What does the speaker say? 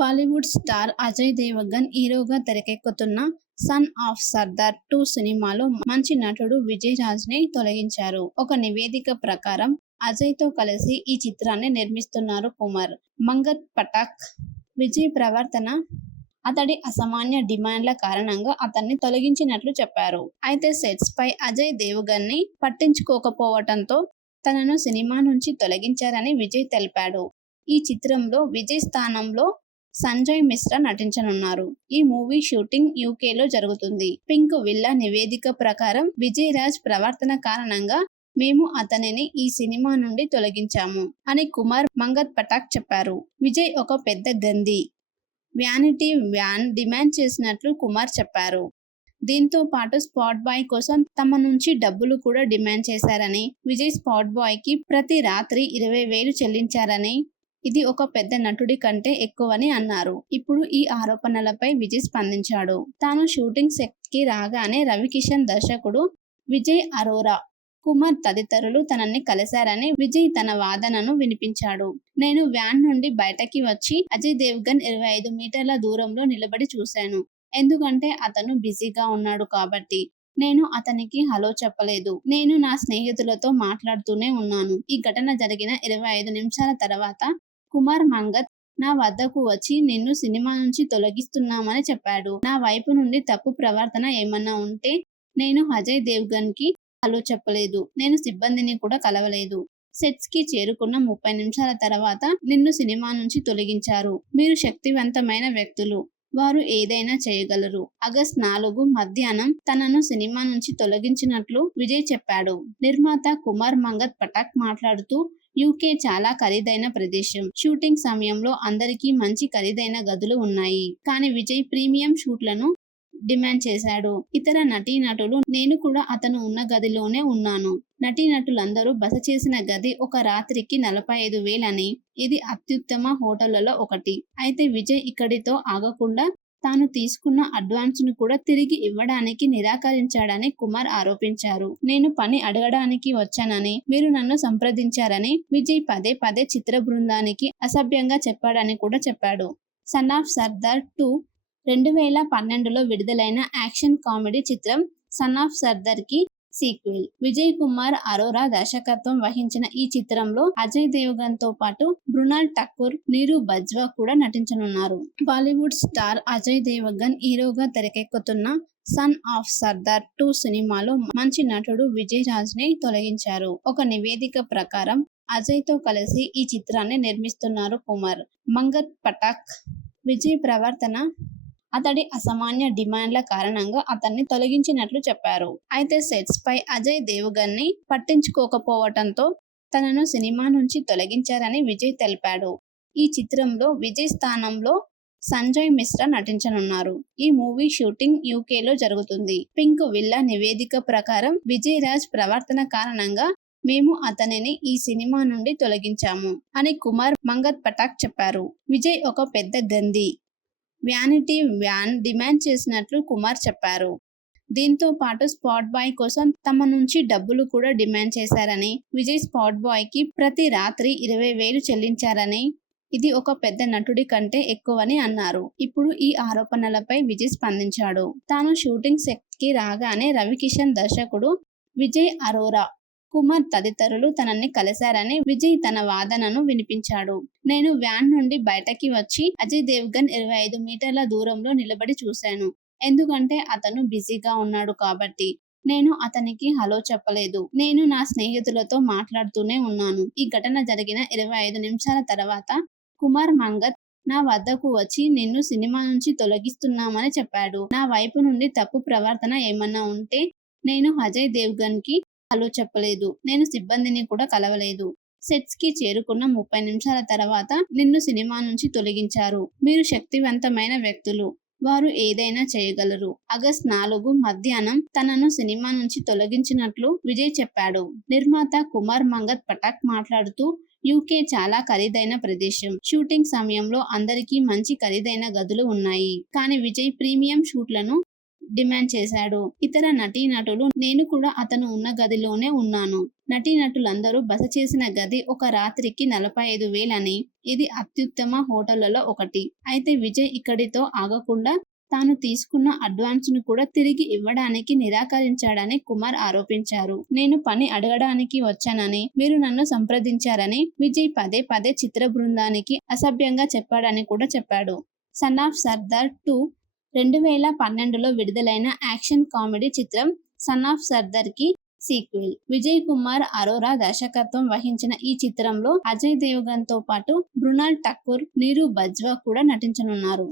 Bollywood star Ajay Devgan హీరోగా తెరకెక్కుతున్న son of Sardar two సినిమాలో మంచి నటుడు విజయ్ రాజ్ని తొలగించారు. ఒక నివేదిక ప్రకారం అజయ్తో కలిసి ఈ చిత్రాన్ని నిర్మిస్తున్నారు కుమార్. మంగత్ పటాక్ విజయ్ ప్రవర్తన అతడి అసామాన్య డిమాండ్ల కారణంగా అతన్ని తొలగించినట్లు చెప్పారు. అయితే సెట్స్ పై అజయ్ దేవగన్ని పట్టించుకోకపోవటంతో తనను సినిమా నుంచి తొలగించారని విజయ్ తెలిపాడు. ఈ చిత్రంలో విజయ్ స్థానంలో సంజయ్ మిశ్రా నటించనున్నారు. ఈ మూవీ షూటింగ్ యూకేలో జరుగుతుంది. పింక్ విల్లా నివేదిక ప్రకారం విజయ్ రాజ్ ప్రవర్తన కారణంగా మేము అతనిని ఈ సినిమా నుండి తొలగించాము అని కుమార్ మంగత్ పటాక్ చెప్పారు. విజయ్ ఒక పెద్ద గంది వ్యానిటీ వ్యాన్ డిమాండ్ చేసినట్లు కుమార్ చెప్పారు. దీంతో పాటు స్పాట్ బాయ్ కోసం తమ నుంచి డబ్బులు కూడా డిమాండ్ చేశారని విజయ్ స్పాట్ బాయ్కి ప్రతి రాత్రి ఇరవై వేలు చెల్లించారని ఇది ఒక పెద్ద నటుడి కంటే ఎక్కువని అన్నారు. ఇప్పుడు ఈ ఆరోపణలపై విజయ్ స్పందించాడు. తాను షూటింగ్ సెట్కి రాగానే రవికిషన్ దర్శకుడు విజయ్ అరోరా కుమార్ తదితరులు తనని కలిశారని విజయ్ తన వాదనను వినిపించాడు. నేను వ్యాన్ నుండి బయటకి వచ్చి అజయ్ దేవ్గన్ ఇరవై ఐదు మీటర్ల దూరంలో నిలబడి చూశాను. ఎందుకంటే అతను బిజీగా ఉన్నాడు కాబట్టి. నేను అతనికి హలో చెప్పలేదు. నేను నా స్నేహితులతో మాట్లాడుతూనే ఉన్నాను. ఈ ఘటన జరిగిన ఇరవై ఐదు నిమిషాల తర్వాత కుమార్ మంగత్ నా వద్దకు వచ్చి నిన్ను సినిమా నుంచి తొలగిస్తున్నామని చెప్పాడు. నా వైపు నుండి తప్పు ప్రవర్తన ఏమన్నా ఉంటే నేను అజయ్ దేవ్గన్కి హలో చెప్పలేదు. నేను సిబ్బందిని కూడా కలవలేదు. సెట్స్కి చేరుకున్న ముప్పై నిమిషాల తర్వాత నిన్ను సినిమా నుంచి తొలగించారు. మీరు శక్తివంతమైన వ్యక్తులు. వారు ఏదైనా చేయగలరు. ఆగస్ట్ నాలుగు మధ్యాహ్నం తనను సినిమా నుంచి తొలగించినట్లు విజయ్ చెప్పాడు. నిర్మాత కుమార్ మంగత్ పటాక్ మాట్లాడుతూ యూకే చాలా ఖరీదైన ప్రదేశం. షూటింగ్ సమయంలో అందరికీ మంచి ఖరీదైన గదులు ఉన్నాయి. కానీ విజయ్ ప్రీమియం షూట్లను డిమాండ్ చేశాడు. ఇతర నటీనటులు నేను కూడా అతను ఉన్న గదిలోనే ఉన్నాను. నటీనటులందరూ బస చేసిన గది ఒక రాత్రికి నలభై ఐదు వేలని. ఇది అత్యుత్తమ హోటళ్ళలో ఒకటి. అయితే విజయ్ ఇక్కడితో ఆగకుండా తాను తీసుకున్న అడ్వాన్స్ను కూడా తిరిగి ఇవ్వడానికి నిరాకరించాడని కుమార్ ఆరోపించారు. నేను పని అడగడానికి వచ్చానని మీరు నన్ను సంప్రదించారని విజయ్ పదే పదే చిత్ర బృందానికి అసభ్యంగా చెప్పాడని కూడా చెప్పాడు. సన్ ఆఫ్ సర్దార్ టూ రెండు వేల పన్నెండులో విడుదలైన యాక్షన్ కామెడీ చిత్రం సన్ ఆఫ్ సర్దార్కి సీక్వెల్. విజయ్ కుమార్ అరోరా దర్శకత్వం వహించిన ఈ చిత్రంలో అజయ్ దేవగన్తో పాటు బృణాల్ ఠాకూర్ నీరు బజ్వా కూడా నటించనున్నారు. బాలీవుడ్ స్టార్ అజయ్ దేవగన్ హీరోగా తెరకెక్కుతున్న సన్ ఆఫ్ సర్దార్ టూ సినిమాలో మంచి నటుడు విజయ్ రాజ్ని తొలగించారు. ఒక నివేదిక ప్రకారం అజయ్తో కలిసి ఈ చిత్రాన్ని నిర్మిస్తున్నారు కుమార్. మంగత్ పటాక్ విజయ్ ప్రవర్తన అతడి అసామాన్య డిమాండ్ల కారణంగా అతన్ని తొలగించినట్లు చెప్పారు. అయితే సెట్స్ పై అజయ్ దేవగన్ని పట్టించుకోకపోవటంతో తనను సినిమా నుంచి తొలగించారని విజయ్ తెలిపాడు. ఈ చిత్రంలో విజయ్ స్థానంలో సంజయ్ మిశ్రా నటించనున్నారు. ఈ మూవీ షూటింగ్ యూకేలో జరుగుతుంది. పింక్ విల్లా నివేదిక ప్రకారం విజయ్ రాజ్ ప్రవర్తన కారణంగా మేము అతనిని ఈ సినిమా నుండి తొలగించాము అని కుమార్ మంగత్ పటాక్ చెప్పారు. విజయ్ ఒక పెద్ద గంది వ్యానిటీ వ్యాన్ డిమాండ్ చేసినట్లు కుమార్ చెప్పారు. దీంతో పాటు స్పాట్ బాయ్ కోసం తమ నుంచి డబ్బులు కూడా డిమాండ్ చేశారని విజయ్ స్పాట్ బాయ్కి ప్రతి రాత్రి ఇరవై వేలు చెల్లించారని ఇది ఒక పెద్ద నటుడి కంటే ఎక్కువని అన్నారు. ఇప్పుడు ఈ ఆరోపణలపై విజయ్ స్పందించాడు. తాను షూటింగ్ సెట్కి రాగానే రవికిషన్ దర్శకుడు విజయ్ అరోరా కుమార్ తదితరులు తనని కలిశారని విజయ్ తన వాదనను వినిపించాడు. నేను వ్యాన్ నుండి బయటకి వచ్చి అజయ్ దేవ్గన్ ఇరవై ఐదు మీటర్ల దూరంలో నిలబడి చూశాను. ఎందుకంటే అతను బిజీగా ఉన్నాడు కాబట్టి. నేను అతనికి హలో చెప్పలేదు. నేను నా స్నేహితులతో మాట్లాడుతూనే ఉన్నాను. ఈ ఘటన జరిగిన ఇరవై ఐదు నిమిషాల తర్వాత కుమార్ మంగత్ నా వద్దకు వచ్చి నిన్ను సినిమా నుంచి తొలగిస్తున్నామని చెప్పాడు. నా వైపు నుండి తప్పు ప్రవర్తన ఏమన్నా ఉంటే నేను అజయ్ దేవ్గన్కి హలో చెప్పలేదు. నేను సిబ్బందిని కూడా కలవలేదు. సెట్స్కి చేరుకున్న ముప్పై నిమిషాల తర్వాత నిన్ను సినిమా నుంచి తొలగించారు. మీరు శక్తివంతమైన వ్యక్తులు. వారు ఏదైనా చేయగలరు. ఆగస్ట్ నాలుగు మధ్యాహ్నం తనను సినిమా నుంచి తొలగించినట్లు విజయ్ చెప్పాడు. నిర్మాత కుమార్ మంగత్ పటాక్ మాట్లాడుతూ యూకే చాలా ఖరీదైన ప్రదేశం. షూటింగ్ సమయంలో అందరికీ మంచి ఖరీదైన గదులు ఉన్నాయి. కానీ విజయ్ ప్రీమియం షూట్లను డిమాండ్ చేశాడు. ఇతర నటీనటులు నేను కూడా అతను ఉన్న గదిలోనే ఉన్నాను. నటీనటులందరూ బస చేసిన గది ఒక రాత్రికి నలభై ఐదు వేలని. ఇది అత్యుత్తమ హోటళ్ళలో ఒకటి. అయితే విజయ్ ఇక్కడితో ఆగకుండా తాను తీసుకున్న అడ్వాన్స్ను కూడా తిరిగి ఇవ్వడానికి నిరాకరించాడని కుమార్ ఆరోపించారు. నేను పని అడగడానికి వచ్చానని మీరు నన్ను సంప్రదించారని విజయ్ పదే పదే చిత్ర బృందానికి అసభ్యంగా చెప్పాడని కూడా చెప్పాడు. సన్ ఆఫ్ సర్దార్ టూ రెండు వేల పన్నెండులో విడుదలైన యాక్షన్ కామెడీ చిత్రం సన్ ఆఫ్ సర్దార్కి సీక్వెల్. విజయ్ కుమార్ అరోరా దర్శకత్వం వహించిన ఈ చిత్రంలో అజయ్ దేవగన్తో పాటు మృణాల్ ఠక్కూర్ నీరు బజ్వా కూడా నటించనున్నారు.